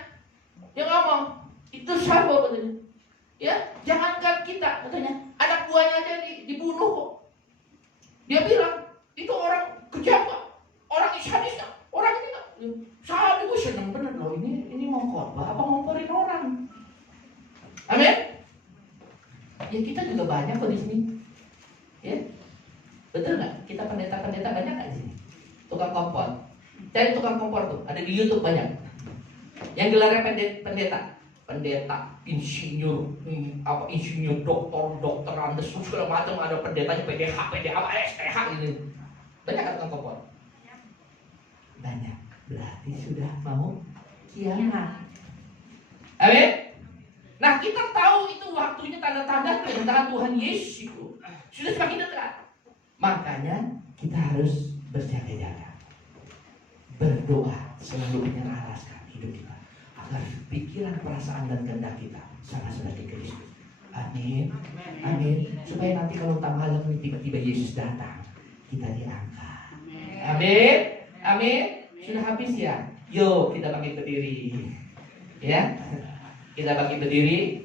Dia ngomong, itu Sambo katanya. Ya, jangankan kita katanya, anak buahnya aja dibunuh kok. Dia bilang, itu orang kejam kok, orang sadis kok, orang ini kok. Saya gue seneng bener loh, ini mau khotbah apa ngomporin orang. Amin. Ya, kita juga banyak kok di sini. Ya, betul nggak? Kita pendeta-pendeta banyak nggak di sini? Tukang kompor. Cari tukang kompor tuh, ada di YouTube banyak. Yang gelarnya pendeta, insinyur, insinyur, dokter, andes, segala macam, ada pendetanya, PDH, STH gitu. Banyak kan tukang kompor? Banyak. Berarti sudah mau kiamat. Amin. Nah, kita tahu itu waktunya tanda-tanda kedatangan Tuhan Yesus itu sudah semakin dekat. Makanya kita harus berjaga-jaga, berdoa, selalu menyelaraskan hidup kita agar pikiran, perasaan, dan kehendak kita sama seperti Kristus. Amin. Amin. Supaya nanti kalau tanggal ini tiba-tiba Yesus datang, kita diangkat. Amin. Amin. Sudah habis ya? Yuk kita bangkit berdiri. Ya. Kita bangkit berdiri.